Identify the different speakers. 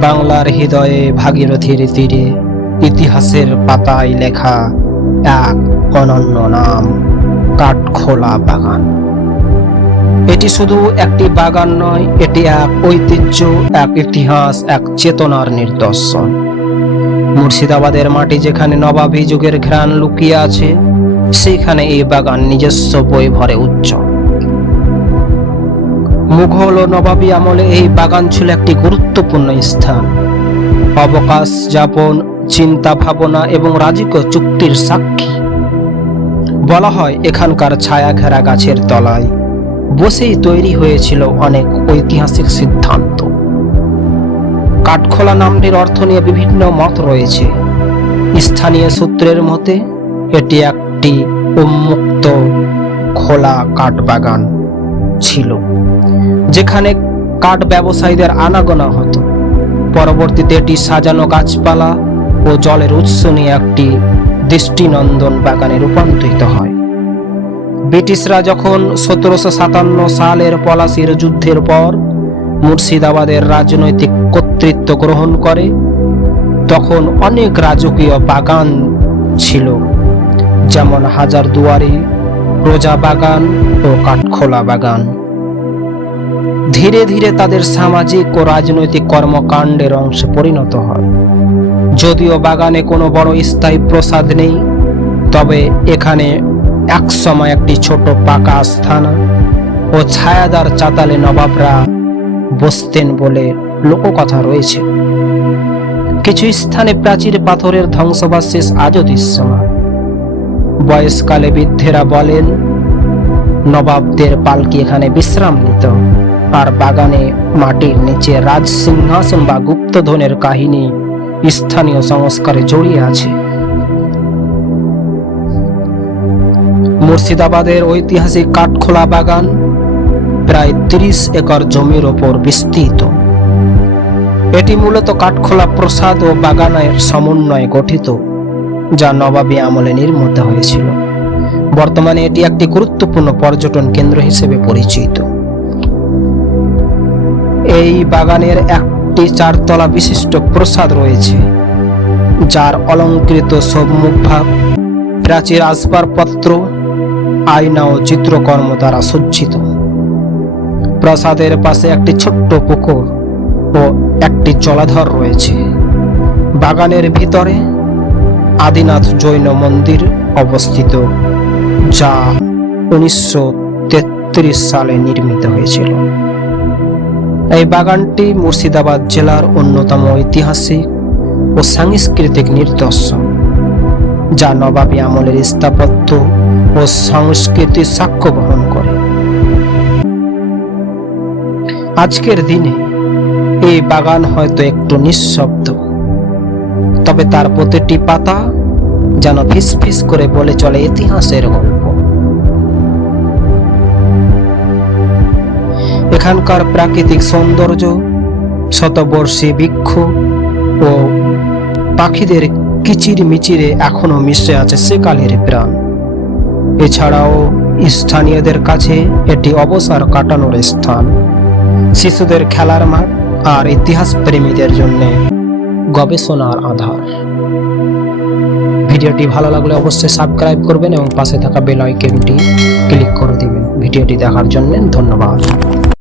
Speaker 1: বাংলার হৃদয়ে ভাগীরথীর তীরে ইতিহাসের পাতায় লেখা এক অনন্য নাম, কাঠখোলা বাগান। এটি শুধু একটি বাগান নয়, এটি এক ঐতিহ্য, এক ইতিহাস, এক চেতনার নিদর্শন। মুর্শিদাবাদের মাটি যেখানে নবাবী যুগের ঘ্রাণ লুকিয়ে আছে সেখানে এই বাগান নিজস্ব বৈভরে উজ্জ্বল। মুঘল ও নবাবী আমলে এই বাগান ছিল একটি গুরুত্বপূর্ণ স্থান। অবকাশ, যাপন, চিন্তা, ভাবনা এবং রাজকীয় চুক্তির সাক্ষী। বলা হয়, এখানকার ছায়া ঘেরা গাছের তলায় বসেই তৈরি হয়েছিল অনেক ঐতিহাসিক সিদ্ধান্ত। কাঠখোলা নামটির অর্থ নিয়ে বিভিন্ন মত রয়েছে। স্থানীয় সূত্রের মতে, এটি একটি উন্মুক্ত খোলা কাঠবাগান ছিল। যেখানে কাঠ ব্যবসায়ীদের আনাগোনা হতো। পরবর্তীতে এটি সাজানো গাছপালা ও জলের উৎস নিয়ে একটি দৃষ্টিনন্দন বাগানে রূপান্তরিত হয়। ব্রিটিশরা যখন সতেরোশো সাতান্ন সালের পলাশির যুদ্ধের পর মুর্শিদাবাদের রাজনৈতিক কর্তৃত্ব গ্রহণ করে, তখন অনেক রাজকীয় বাগান ছিল, যেমন হাজারদুয়ারি, রোজা বাগান ও কাঠখোলা বাগান। ধীরে ধীরে তাদের সামাজিক ও রাজনৈতিক কর্মকাণ্ডের অংশে পরিণত হয়। যদিও বাগানে কোনো বড় স্থায়ী প্রসাদ নেই, তবে এখানে একসময় একটি ছোট পাকা আস্থানা ও ছায়াদার চাতালে নবাবরা বসতেন বলে লোককথা রয়েছে। কিছু স্থানে প্রাচীর পাথরের ধ্বংসবাশেষ আজও দৃশ্যমান। বয়সকালে বৃদ্ধেরা বলেন, নবাবদের পালকি এখানে বিশ্রাম নিত। আর বাগানে, মাটির নিচে রাজ সিংহাসন বা গুপ্তধনের কাহিনী স্থানীয় সংস্কারে জড়িয়ে আছে। মুর্শিদাবাদের ঐতিহাসিক কাঠখোলা বাগান প্রায় তিরিশ একর জমির ওপর বিস্তৃত। এটি মূলত কাঠখোলা প্রসাদ ও বাগানের সমন্বয়ে গঠিত, যা নবাবী আমলে নির্মিত হয়েছিল। বর্তমানে এটি একটি গুরুত্বপূর্ণ পর্যটন কেন্দ্র হিসেবে পরিচিত। এই বাগানের একটি চারতলা বিশিষ্ট প্রসাদ রয়েছে, যার অলঙ্কৃত সম্মুখভাগ প্রাচীর আসবাবপত্র, আয়না ও চিত্রকর্ম দ্বারা সজ্জিত। প্রাসাদের পাশে একটি ছোট্ট পুকুর ও একটি জলাধর রয়েছে। বাগানের ভিতরে আদিনাথ জৈন মন্দির অবস্থিত, যা উনিশশো তেত্রিশ সালে নির্মিত হয়েছিল। এই বাগানটি মুর্শিদাবাদ জেলার অন্যতম ঐতিহাসিক ও সাংস্কৃতিক নিদর্শন, যা নবাবী আমলের স্থাপত্য ও সংস্কৃতির সাক্ষ্য বহন করে। আজকের দিনে এই বাগান হয়তো একটু নিঃশব্দ, তবে তার প্রতিটি পাতা যেন ফিস ফিস করে বলে চলে ইতিহাসের গল্প। এখানকার প্রাকৃতিক সৌন্দর্য, শতবর্ষী বৃক্ষ ও পাখিদের কিচির মিচিরে এখনও মিশে আছে সেকালের প্রাণ। এছাড়াও স্থানীয়দের কাছে এটি অবসর কাটানোর স্থান। শিশুদের খেলার মাঠ আর ইতিহাস প্রেমীদের জন্য গবেষণার আধার। ভিডিওটি ভালো লাগলে অবশ্যই সাবস্ক্রাইব করবেন এবং পাশে থাকা বেল আইকনটি ক্লিক করে দিবেন। ভিডিওটি দেখার জন্য ধন্যবাদ।